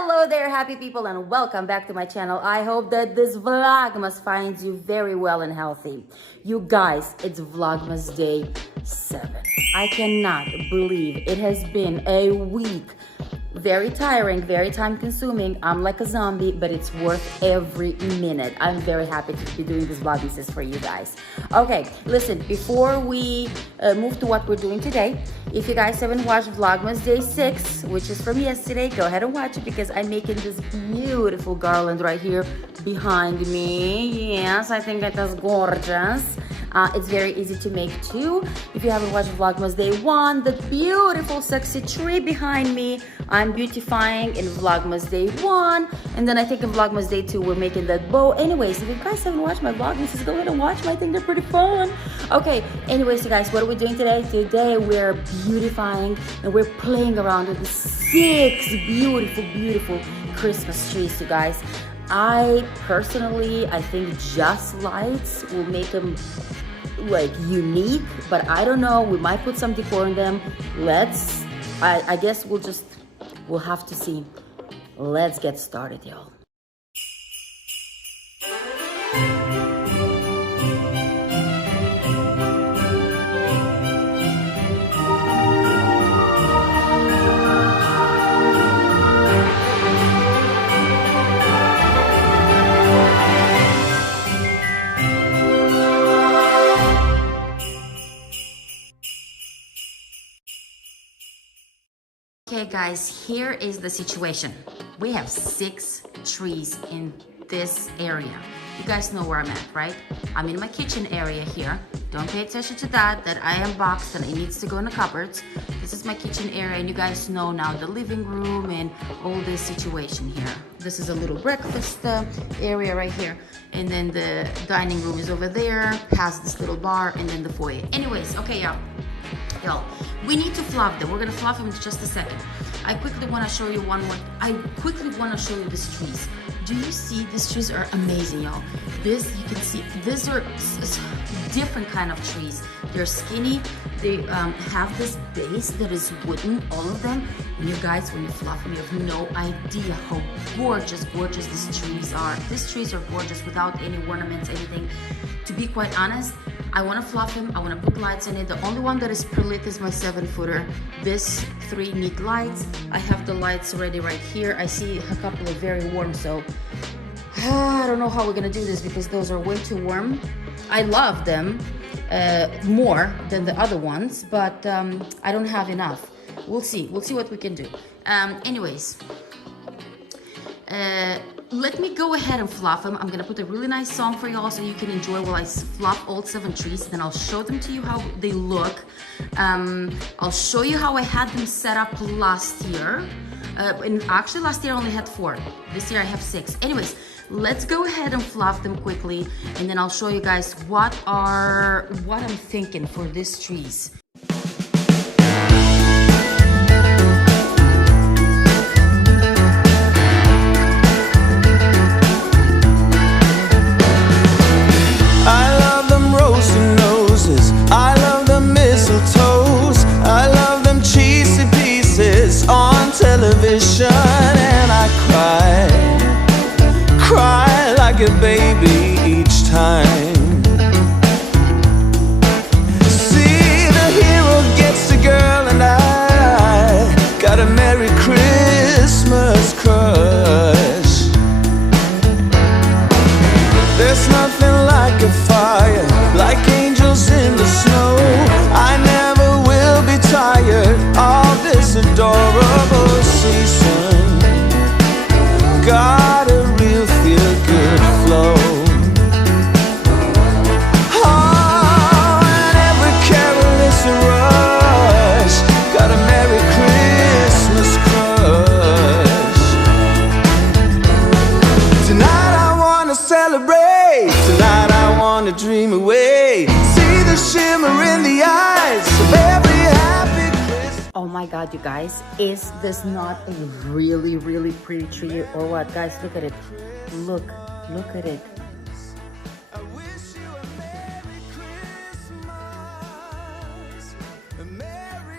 Hello there, happy people, and welcome back to my channel. I hope that this Vlogmas finds you very well and healthy. You guys, it's Vlogmas Day 7. I cannot believe it has been a week. Very tiring, very time consuming. I'm like a zombie, but it's worth every minute. I'm very happy to be doing this Vlogmas for you guys. Okay, listen, before we move to what we're doing today, if you guys haven't watched Vlogmas Day 6, which is from yesterday, go ahead and watch it because I'm making this beautiful garland right here behind me. Yes, I think it is gorgeous. It's very easy to make too. If you haven't watched Vlogmas Day 1, the beautiful sexy tree behind me, I'm beautifying in Vlogmas Day 1. And then I think in Vlogmas Day 2, we're making that bow. Anyways, if you guys haven't watched my Vlogmas, just go ahead and watch them. I think they're pretty fun. Okay, anyways, you guys, what are we doing today? Today, we're beautifying and we're playing around with the 6 beautiful Christmas trees, you guys. I think just lights will make them like unique, but I don't know, we might put some decor in them. I guess we'll have to see. Let's get started, y'all. Okay guys, here is the situation. We have 6 trees in this area. You guys know where I'm at, right? I'm in my kitchen area here. Don't pay attention to that I unboxed and it needs to go in the cupboards. This is my kitchen area and you guys know now the living room and all this situation here. This is a little breakfast area right here. And then the dining room is over there, has this little bar, and then the foyer. Anyways, okay, y'all, we need to fluff them. We're gonna fluff them in just a second. I quickly want to show you these trees. Do you see? These trees are amazing, y'all. You can see, these are different kind of trees. They're skinny. They have this base that is wooden, all of them. And you guys, when you fluff them, you have no idea how gorgeous these trees are. These trees are gorgeous without any ornaments, anything. To be quite honest, I want to fluff him. I want to put lights in it. The only one that is pre-lit is my 7-footer. This 3 need lights. I have the lights ready right here. I see a couple of very warm, so I don't know how we're gonna do this because those are way too warm. I love them more than the other ones, but I don't have enough. We'll see what we can do. Anyways, let me go ahead and fluff them. I'm gonna put a really nice song for y'all so you can enjoy while I fluff all 7 trees. Then I'll show them to you how they look. I'll show you how I had them set up last year. And actually last year I only had 4. This year I have 6. Anyways, let's go ahead and fluff them quickly, and then I'll show you guys what I'm thinking for these trees. And I cry like a baby each time. See, the hero gets the girl and I got a Merry Christmas crush. There's nothing like a fire, like angels in the snow. I never will be tired of this adorable season. Got a real feel-good flow. Oh, and every carol is a rush. Got a Merry Christmas crush. Tonight I wanna celebrate. Tonight I wanna dream away. See the shimmer in the eyes of every happy Christmas. Oh my god, you guys, is this not a really pretty tree or what? Guys, look at it. Look at it.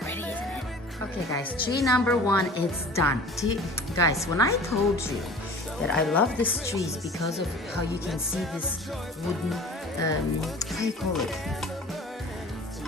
Pretty, isn't it? Okay guys, tree number 1, it's done. Guys, when I told you that I love these trees because of how you can see this wooden, how do you call it?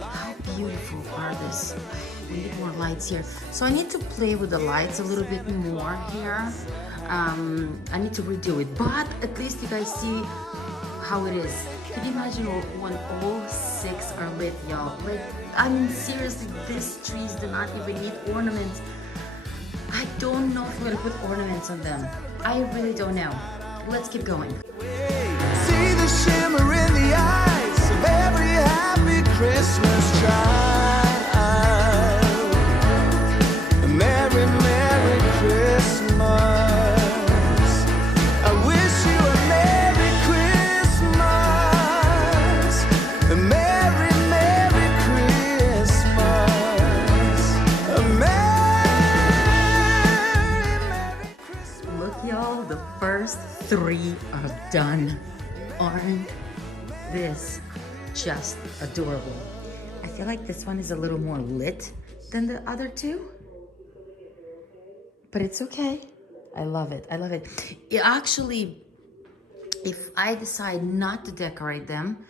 How beautiful are these? We need more lights here. So I need to play with the lights a little bit more here. I need to redo it, but at least you guys see how it is. Can you imagine when all 6 are lit, y'all? Like, I mean, seriously, these trees do not even need ornaments. I don't know if we're gonna put ornaments on them. I really don't know. Let's keep going. See the shimmer in the eyes of every happy Christmas child. Merry, Merry Christmas. I wish you a Merry Christmas. A Merry, Merry Christmas. A Merry, Merry Christmas. Look, y'all, the first 3 are done. Aren't this just adorable? I feel like this one is a little more lit than the other 2. But it's okay. I love it. I love it. Actually, if I decide not to decorate them,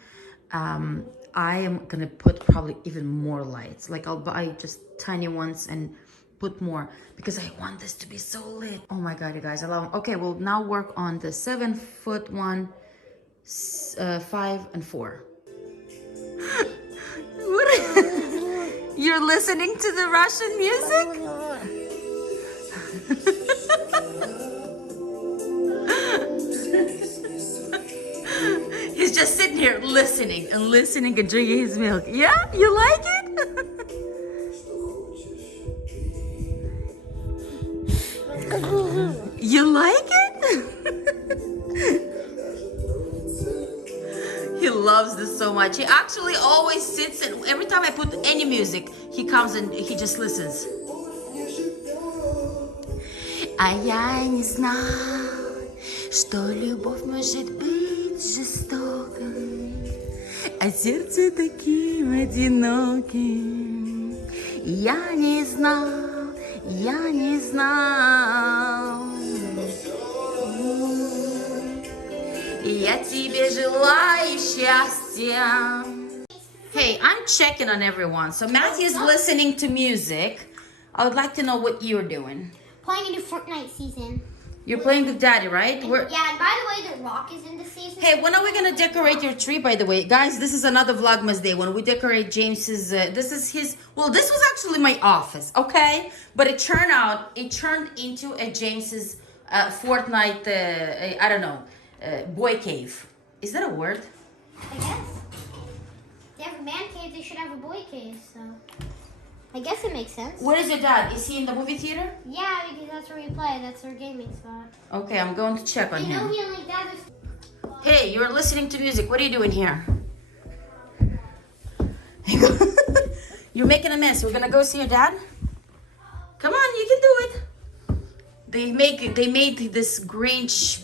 I am gonna put probably even more lights. Like I'll buy just tiny ones and put more because I want this to be so lit. Oh my God, you guys, I love them. Okay, we'll now work on the 7-foot one, 5 and 4. What? You're listening to the Russian music? He's just sitting here listening and listening and drinking his milk. Yeah, you like it? You like it? He loves this so much. He actually always sits and every time I put any music, he comes and he just listens. А я не знал, что любовь может быть жестокой, а сердце таким одиноким. Я не знал, я не знал. Я тебе желаю счастья. Hey, I'm checking on everyone. So Matthew's listening to music. I would like to know what you're doing. Playing a new Fortnite season. You're playing with Daddy, right? Yeah, and by the way, The Rock is in the season. Hey, when are we gonna decorate your tree, by the way? Guys, this is another Vlogmas day when we decorate James's, this is his, well, this was actually my office, okay? But it turned into a James's Fortnite, I don't know, boy cave. Is that a word? I guess. They have a man cave, they should have a boy cave, so. I guess it makes sense. Where is your dad? Is he in the movie theater? Yeah, because that's where we play. That's our gaming spot. Okay, I'm going to check on You know him. he only gathers... Hey, you're listening to music. What are you doing here? You're making a mess. We're gonna go see your dad? Come on, you can do it. They made this Grinch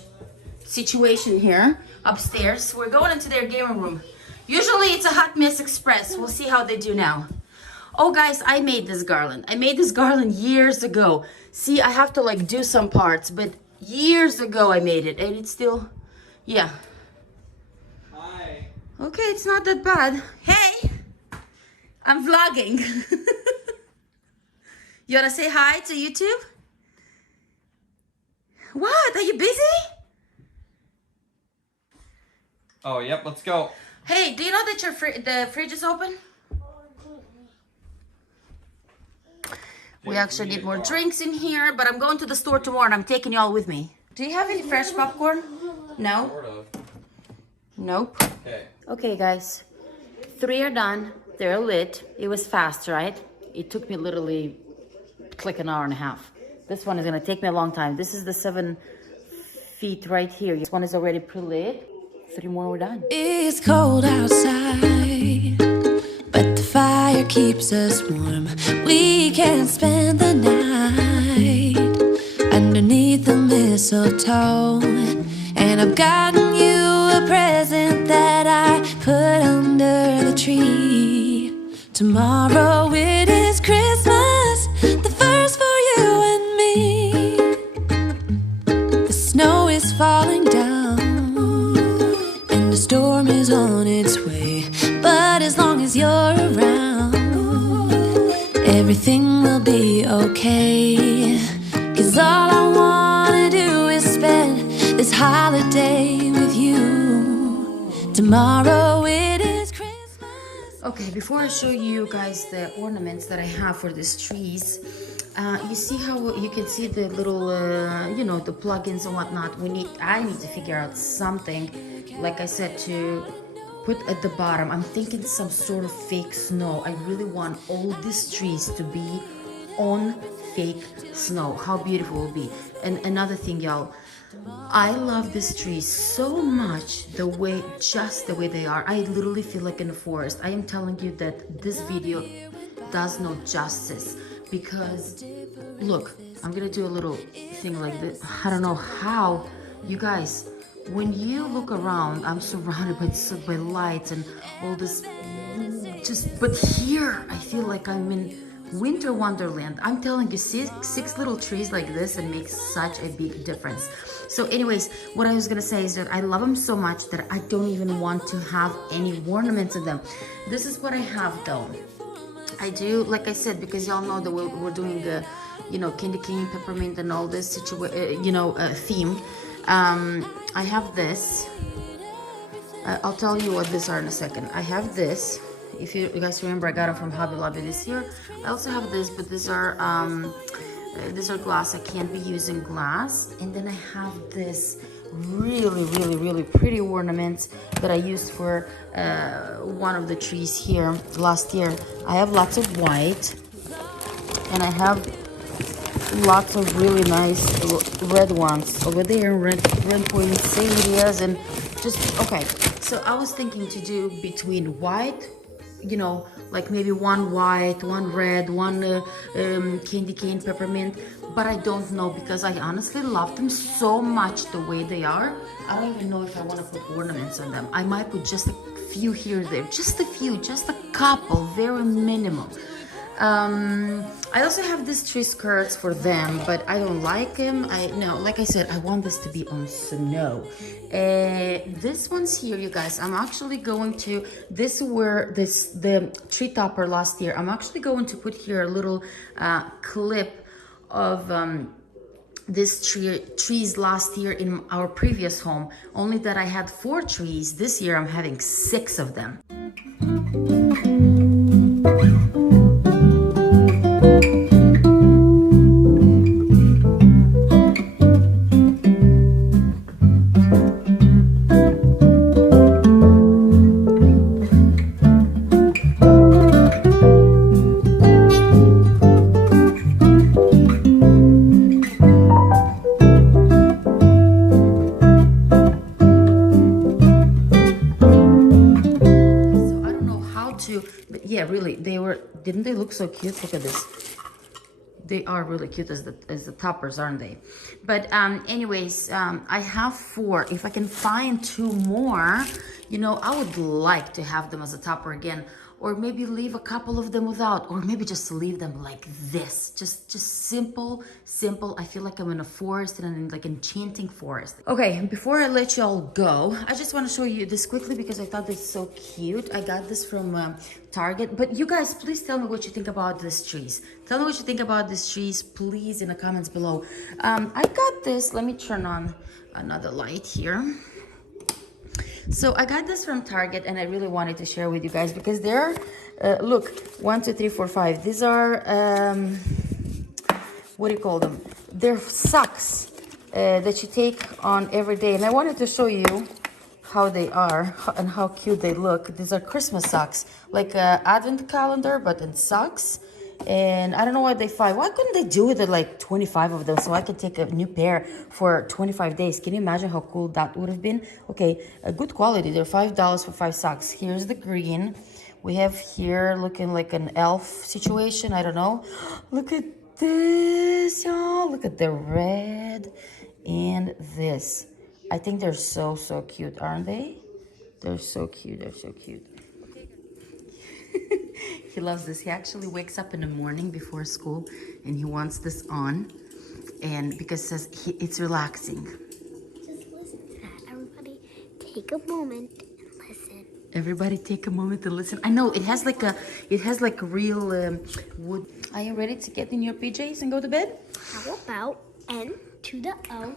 situation here upstairs. We're going into their gaming room. Usually it's a hot mess express. We'll see how they do now. Oh guys, I made this garland. I made this garland years ago. See, I have to like do some parts, but years ago I made it and it's still, yeah. Hi. Okay, it's not that bad. Hey, I'm vlogging. You wanna say hi to YouTube? What, are you busy? Oh, yep, let's go. Hey, do you know that the fridge is open? We actually need more drinks in here, but I'm going to the store tomorrow and I'm taking y'all with me. Do you have any fresh popcorn? No? Sort of. Nope. Okay. Okay, guys. 3 are done. They're lit. It was fast, right? It took me literally like an hour and a half. This one is going to take me a long time. This is the 7 feet right here. This one is already pre-lit. 3 more, we're done. It's cold outside, but the fire keeps us warm. We can spend the night underneath the mistletoe. And I've gotten you a present that I put under the tree. Tomorrow it is Christmas, the first for you and me. is falling down, and the storm is on its way. But as long as you're around, everything will be okay. 'Cause all I wanna do is spend this holiday with you. Tomorrow it is Christmas. Okay, before I show you guys the ornaments that I have for these trees, you see how you can see the little, you know, the plugins and whatnot. I need to figure out something, like I said, to put at the bottom. I'm thinking some sort of fake snow. I really want all these trees to be on fake snow. How beautiful it will be. And another thing, y'all, I love these trees so much, just the way they are. I literally feel like in the forest. I am telling you that this video does no justice, because look, I'm gonna do a little thing like this. I don't know how, you guys, when you look around, I'm surrounded by lights and all this, but here I feel like I'm in winter wonderland. I'm telling you, six little trees like this, and makes such a big difference. So anyways, what I was gonna say is that I love them so much that I don't even want to have any ornaments in them. This is what I have though. I do, like I said, because y'all know that we're doing the, you know, candy cane, peppermint, and all this theme. I have this. I'll tell you what these are in a second. I have this. If you guys remember, I got them from Hobby Lobby this year. I also have this, but these are glass. I can't be using glass. And then I have this really pretty ornament that I used for one of the trees here last year. I have lots of white, and I have lots of really nice red ones over there, red poinsettias, and just okay. So I was thinking to do between white, you know, like maybe one white, one red, one candy cane, peppermint, but I don't know, because I honestly love them so much the way they are. I don't even know if I want to put ornaments on them. I might put just a few here or there, just a few, just a couple, very minimal. I also have these tree skirts for them, but I don't like them. Like I said, I want this to be on snow. This one's here, you guys. I'm actually going to, the tree topper last year. I'm actually going to put here a little clip of these trees last year in our previous home. Only that I had 4 trees. This year I'm having 6 of them. Yeah, really, didn't they look so cute? Look at this. They are really cute as the toppers, aren't they? But anyways, I have 4. If I can find 2 more, you know, I would like to have them as a topper again, or maybe leave a couple of them without, or maybe just leave them like this, just simple. I feel like I'm in a forest, and in like enchanting forest. Okay, before I let y'all go, I just want to show you this quickly because I thought it's so cute. I got this from Target. But you guys, please tell me what you think about these trees. Tell me what you think about these trees, please, in the comments below. I got this. Let me turn on another light here. So I got this from Target, and I really wanted to share with you guys because they're look, 1 2 3 4 5. These are what do you call them? They're socks that you take on every day, and I wanted to show you how they are and how cute they look. These are Christmas socks, like an advent calendar, but in socks. And I don't know why they find. Why couldn't they do it at like 25 of them so I could take a new pair for 25 days? Can you imagine how cool that would have been? Okay, a good quality. They're $5 for 5 socks. Here's the green. We have here looking like an elf situation. I don't know. Look at this, y'all. Look at the red and this. I think they're so cute, aren't they? They're so cute. They're so cute. He loves this. He actually wakes up in the morning before school and he wants this on, and because it says it's relaxing. take a moment and listen. Everybody take a moment to listen. I know it has like a real wood. Are you ready to get in your PJs and go to bed? How about N to the O,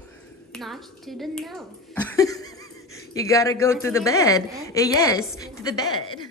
not to the no? You gotta go to the bed. Yes, to the bed.